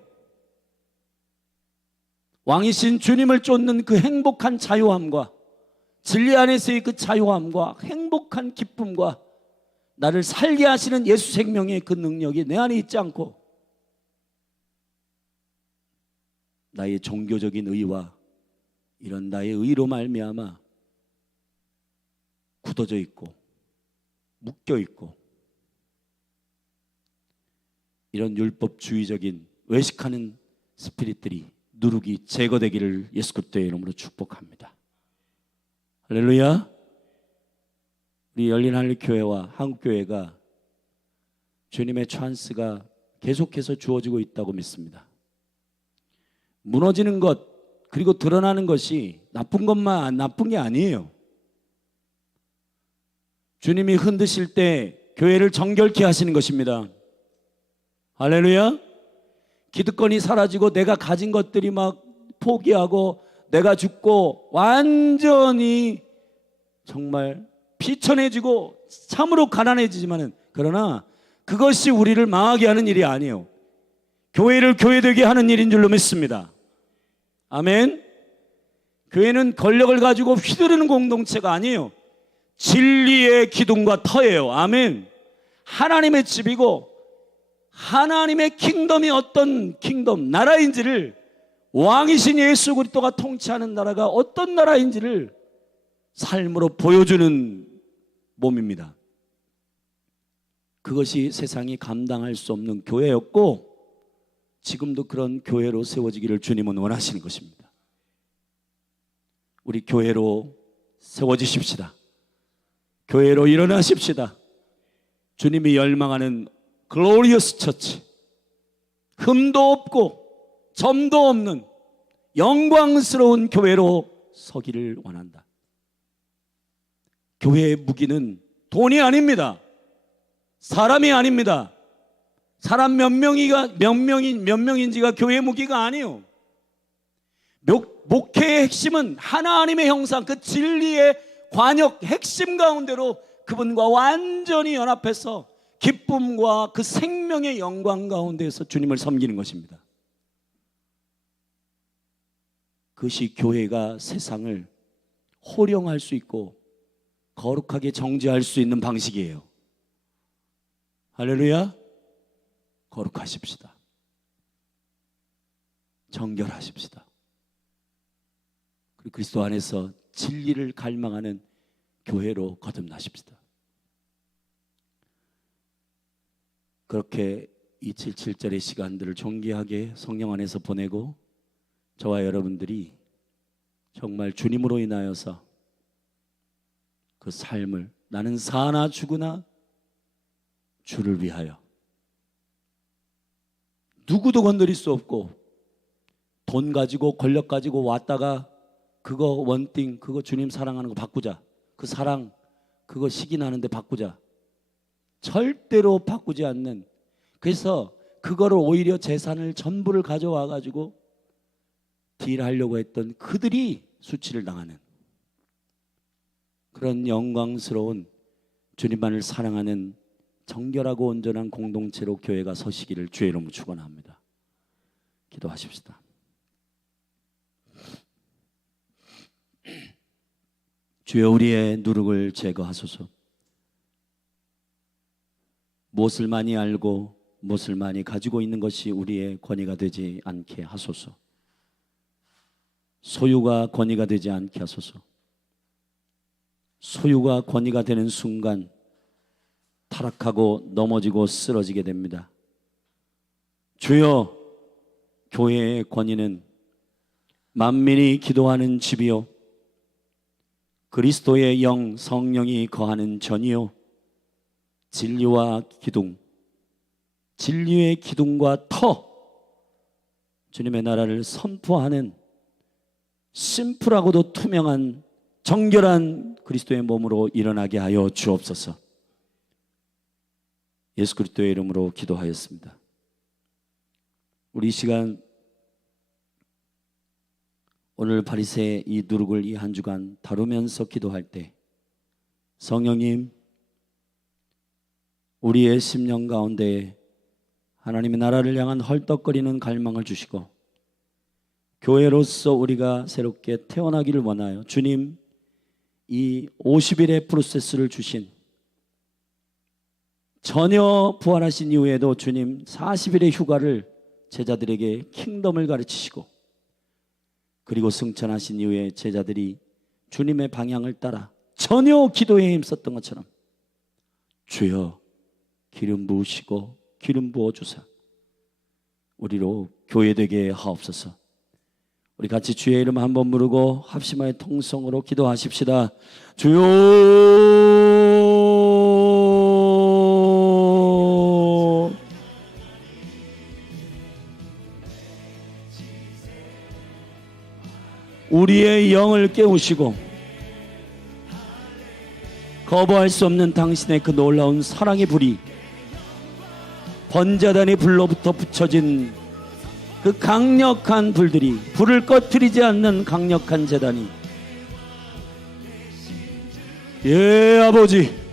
왕이신 주님을 쫓는 그 행복한 자유함과 진리 안에서의 그 자유함과 행복한 기쁨과 나를 살게 하시는 예수 생명의 그 능력이 내 안에 있지 않고 나의 종교적인 의와 이런 나의 의로 말미암아 굳어져 있고 묶여 있고 이런 율법주의적인 외식하는 스피릿들이 누룩이 제거되기를 예수 그리스도의 이름으로 축복합니다. 할렐루야. 우리 열린하늘교회와 한국교회가 주님의 찬스가 계속해서 주어지고 있다고 믿습니다. 무너지는 것 그리고 드러나는 것이 나쁜 게 아니에요. 주님이 흔드실 때 교회를 정결케 하시는 것입니다. 할렐루야. 기득권이 사라지고 내가 가진 것들이 막 포기하고 내가 죽고 완전히 정말 비천해지고 참으로 가난해지지만은, 그러나 그것이 우리를 망하게 하는 일이 아니에요. 교회를 교회되게 하는 일인 줄로 믿습니다. 아멘. 교회는 권력을 가지고 휘두르는 공동체가 아니에요. 진리의 기둥과 터예요. 아멘. 하나님의 집이고 하나님의 킹덤이 어떤 킹덤, 나라인지를, 왕이신 예수 그리스도가 통치하는 나라가 어떤 나라인지를 삶으로 보여주는 몸입니다. 그것이 세상이 감당할 수 없는 교회였고 지금도 그런 교회로 세워지기를 주님은 원하시는 것입니다. 우리 교회로 세워지십시다. 교회로 일어나십시다. 주님이 열망하는 글로리어스 처치, 흠도 없고 점도 없는 영광스러운 교회로 서기를 원한다. 교회의 무기는 돈이 아닙니다. 사람이 아닙니다. 사람 몇 명인지가 교회의 무기가 아니에요. 목회의 핵심은 하나님의 형상, 그 진리의 관역 핵심 가운데로 그분과 완전히 연합해서 기쁨과 그 생명의 영광 가운데에서 주님을 섬기는 것입니다. 그것이 교회가 세상을 호령할 수 있고 거룩하게 정죄할 수 있는 방식이에요. 할렐루야. 거룩하십시다. 정결하십시다. 그리고 그리스도 안에서 진리를 갈망하는 교회로 거듭나십시다. 그렇게 277절의 시간들을 존귀하게 성령 안에서 보내고 저와 여러분들이 정말 주님으로 인하여서 그 삶을 나는 사나 죽으나 주를 위하여, 누구도 건드릴 수 없고 돈 가지고 권력 가지고 왔다가 그거 원띵, 그거 주님 사랑하는 거 바꾸자, 그 사랑 그거 시기 나는데 바꾸자, 절대로 바꾸지 않는, 그래서 그거를 오히려 재산을 전부를 가져와 가지고 딜하려고 했던 그들이 수치를 당하는 그런 영광스러운 주님만을 사랑하는 정결하고 온전한 공동체로 교회가 서시기를 주의 이름으로 축원합니다. 기도하십시다. 주여, 우리의 누룩을 제거하소서. 무엇을 많이 알고 무엇을 많이 가지고 있는 것이 우리의 권위가 되지 않게 하소서. 소유가 권위가 되지 않게 하소서. 소유가 권위가 되는 순간 타락하고 넘어지고 쓰러지게 됩니다. 주여, 교회의 권위는 만민이 기도하는 집이요, 그리스도의 영 성령이 거하는 전이요, 진리와 기둥, 진리의 기둥과 터, 주님의 나라를 선포하는 심플하고도 투명한 정결한 그리스도의 몸으로 일어나게 하여 주옵소서. 예수 그리스도의 이름으로 기도하였습니다. 우리 이 시간 오늘 바리새의 이 누룩을 이 한 주간 다루면서 기도할 때 성령님, 우리의 심령 가운데 하나님의 나라를 향한 헐떡거리는 갈망을 주시고 교회로서 우리가 새롭게 태어나기를 원하여 주님, 이 50일의 프로세스를 주신, 전혀 부활하신 이후에도 주님 40일의 휴가를 제자들에게 킹덤을 가르치시고, 그리고 승천하신 이후에 제자들이 주님의 방향을 따라 전혀 기도에 힘썼던 것처럼 주여 기름 부으시고 기름 부어주사 우리로 교회되게 하옵소서. 우리 같이 주의 이름 한번 부르고 합심하여 통성으로 기도하십시다. 주여, 우리의 영을 깨우시고 거부할 수 없는 당신의 그 놀라운 사랑의 불이 번제단의 불로부터 붙여진 그 강력한 불들이, 불을 꺼뜨리지 않는 강력한 제단이, 예 아버지,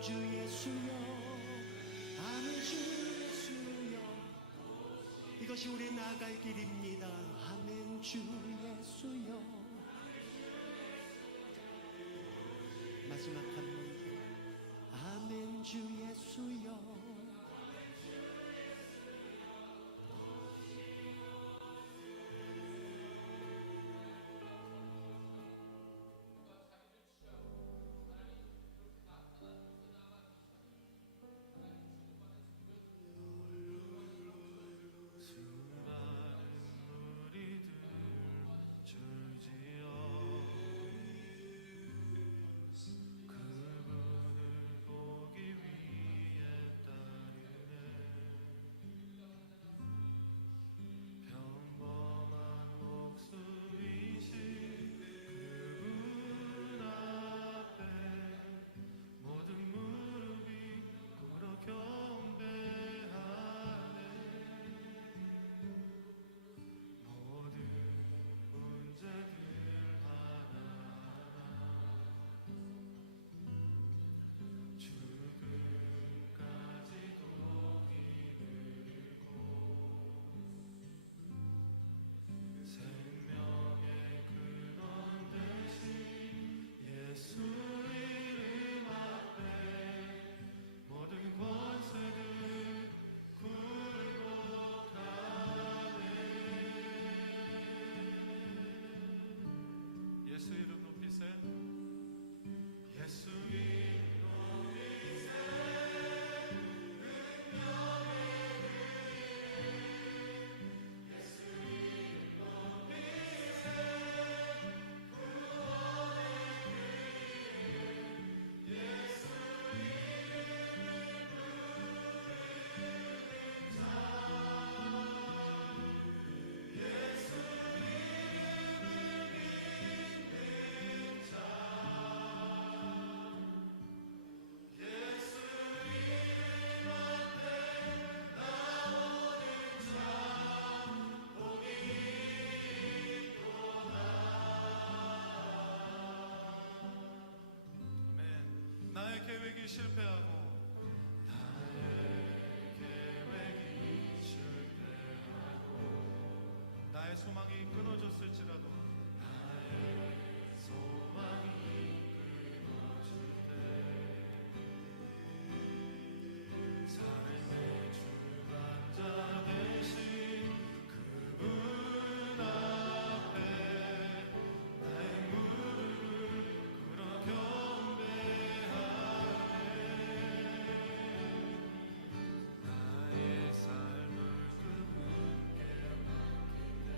주 예수여 아멘 주 예수여 이것이 우리 나아갈 길입니다. 아멘 주 예수여 마지막 한 번 아멘 주 예수여 예수 이름 높이세 예수 이름 높이세 능력의 그의 예수 이름 높이세 구원의 그의 예수 이름을 부르는 자 예수 나의 계획이 실패하고 나의 계획이 실패하고 나의 소망이 끊어졌을지라도 나의 소망이 끊어질 때 삶의 주관자 되신 그분 앞에 나의 무릎을 꿇어 나의 삶을 그분께 맡길 때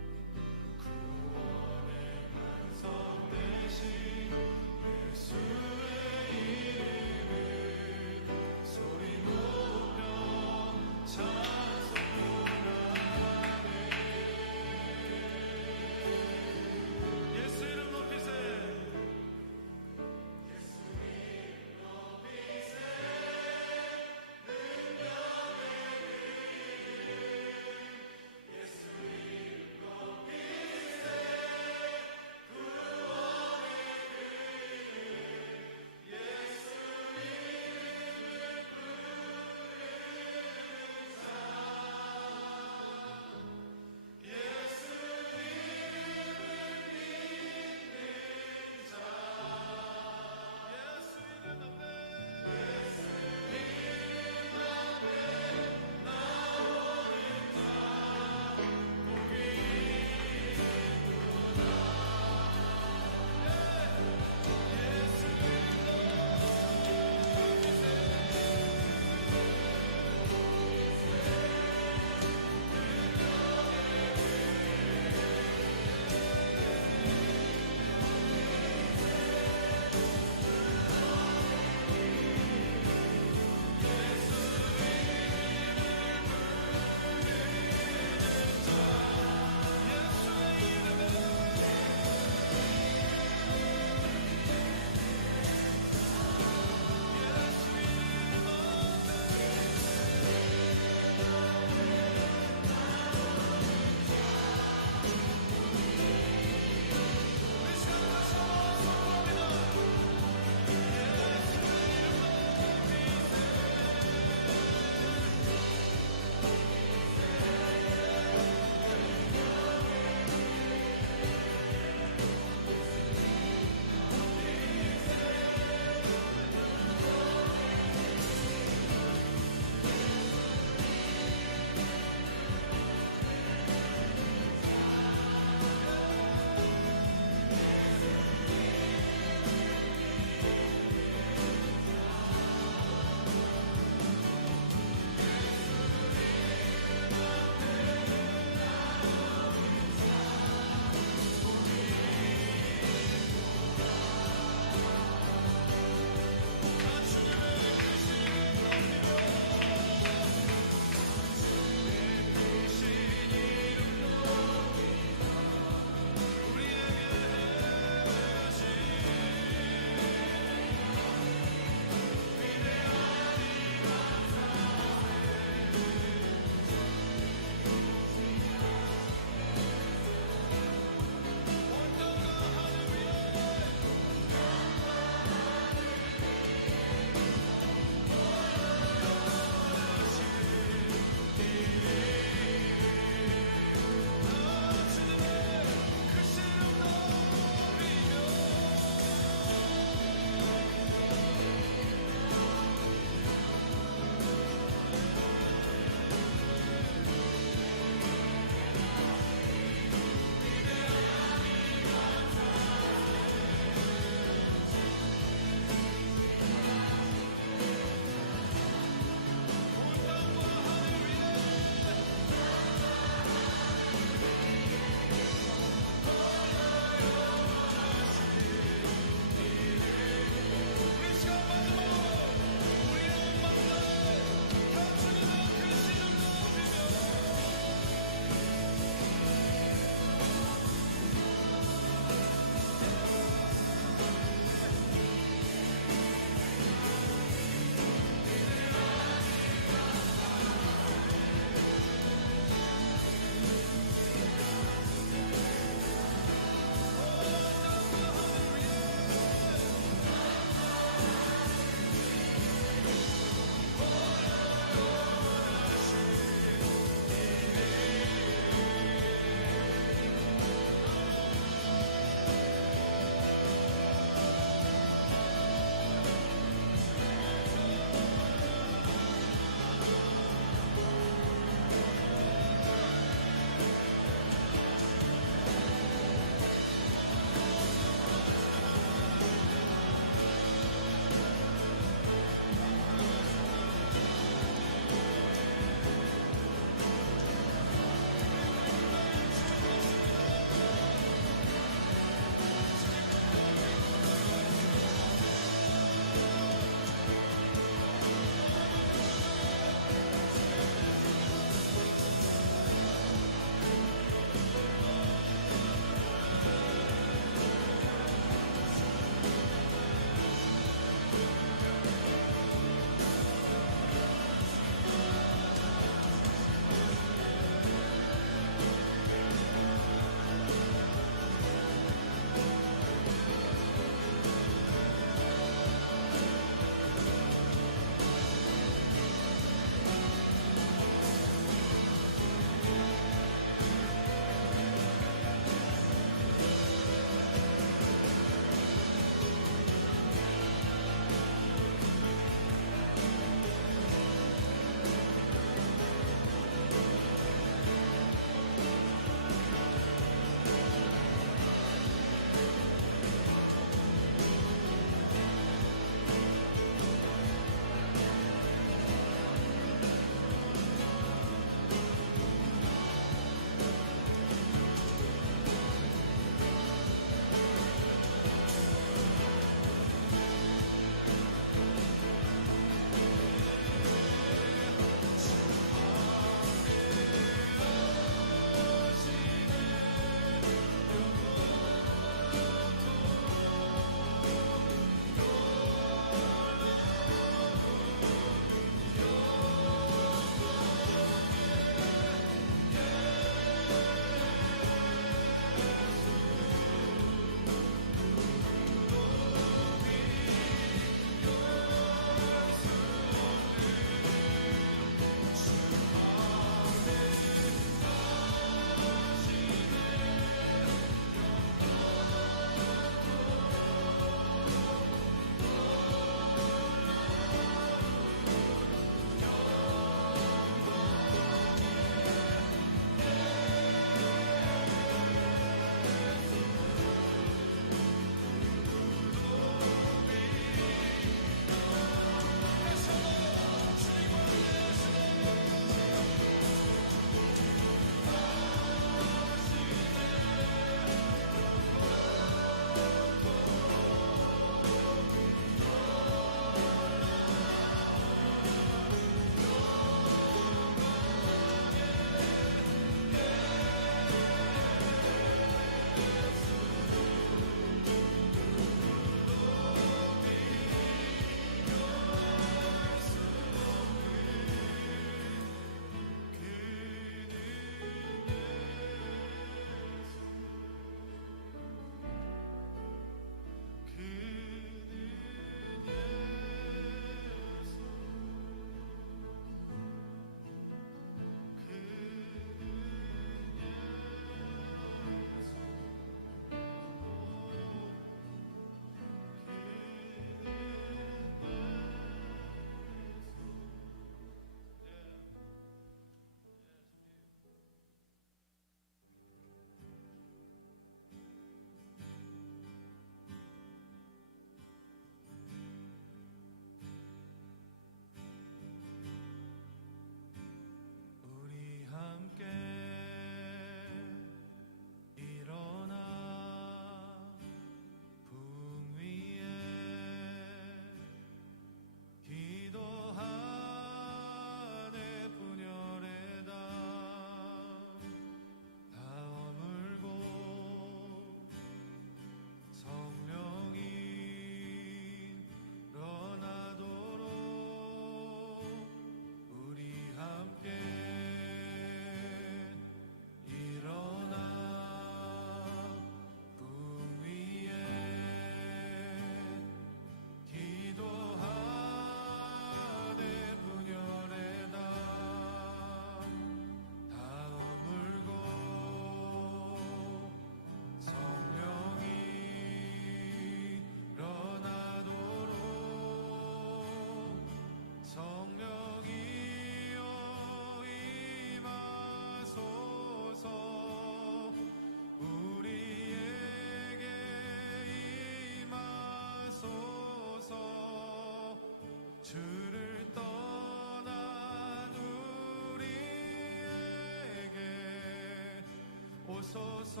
오소서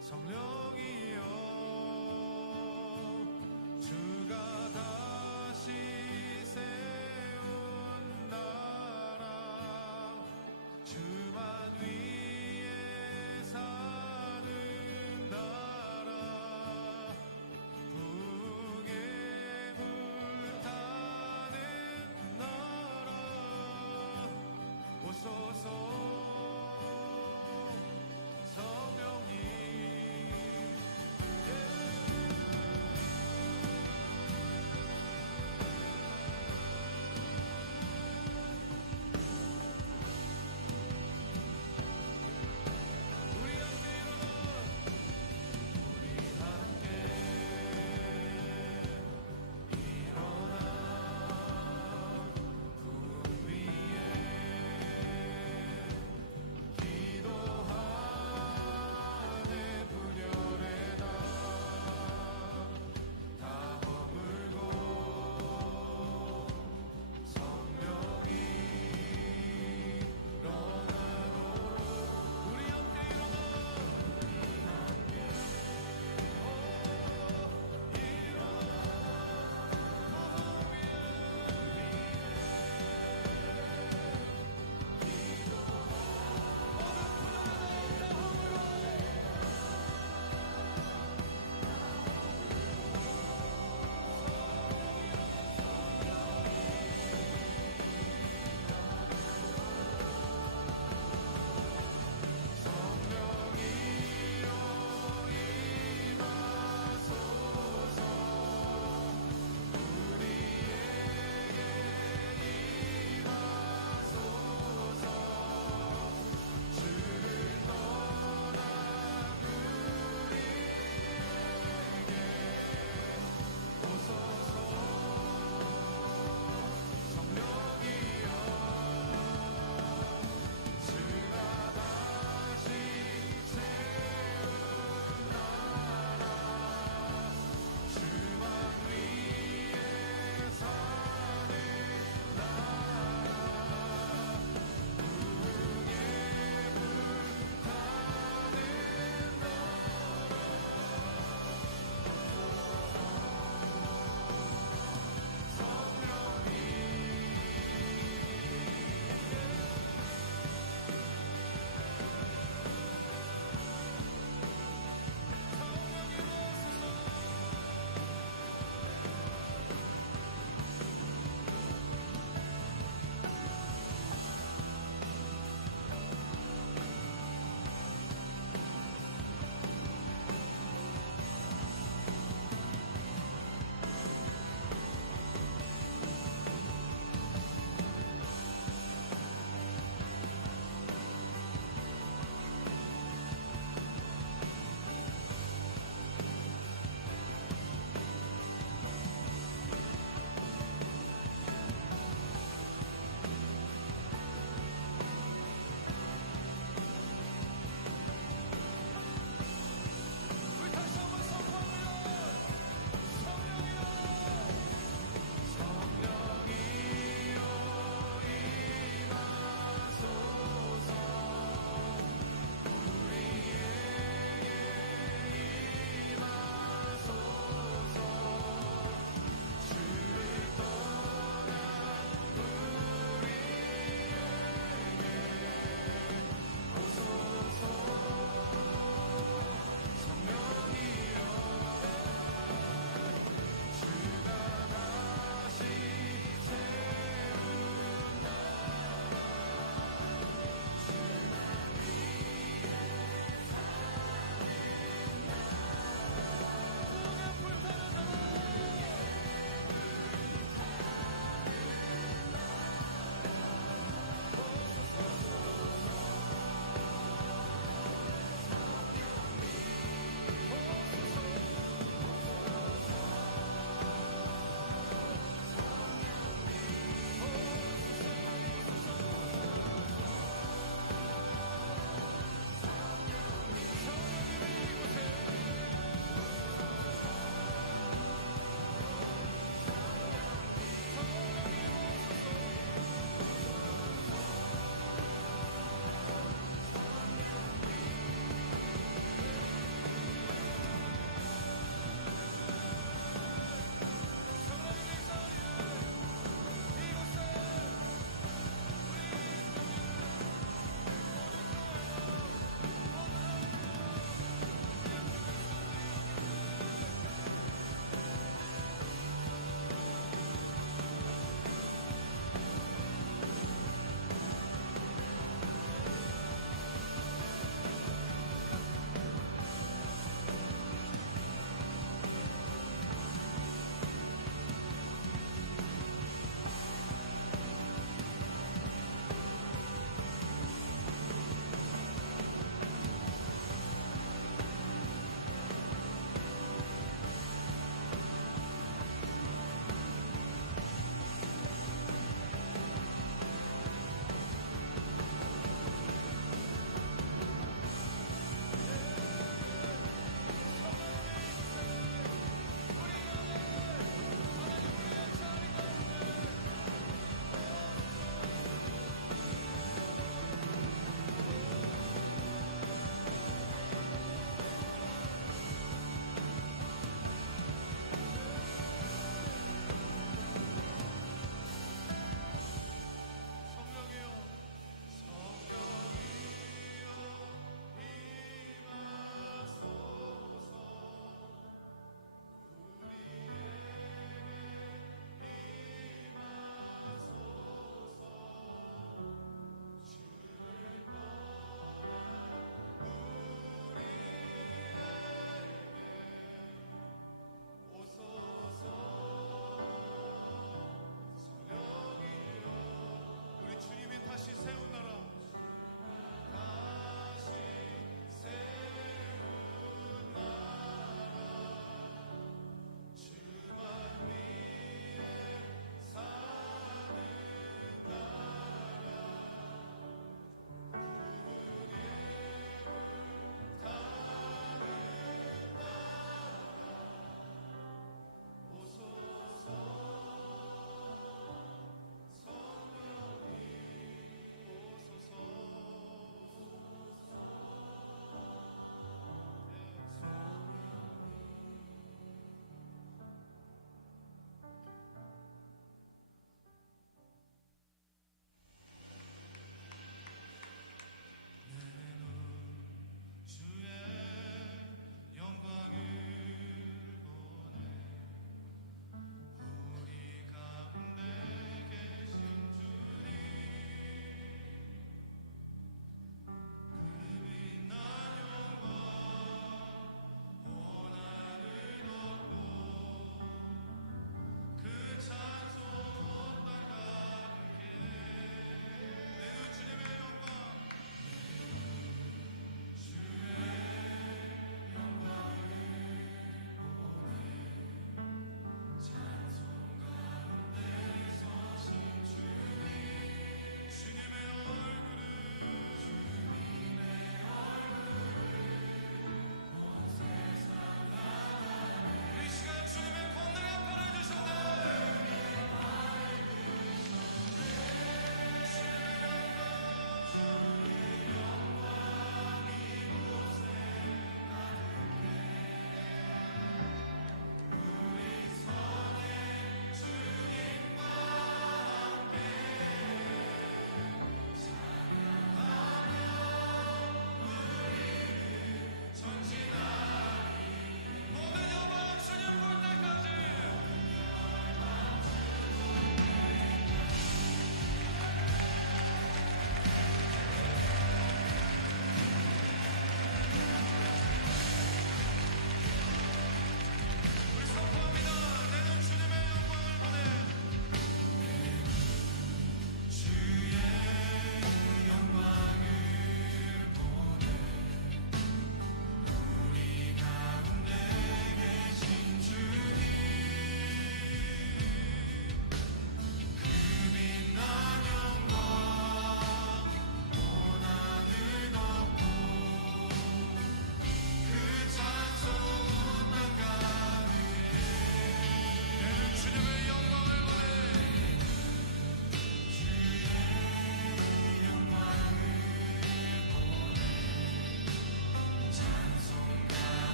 성령이여 주가 다시 세운 나라 주만 위에 사는 나라 북에 불타는 나라 오소서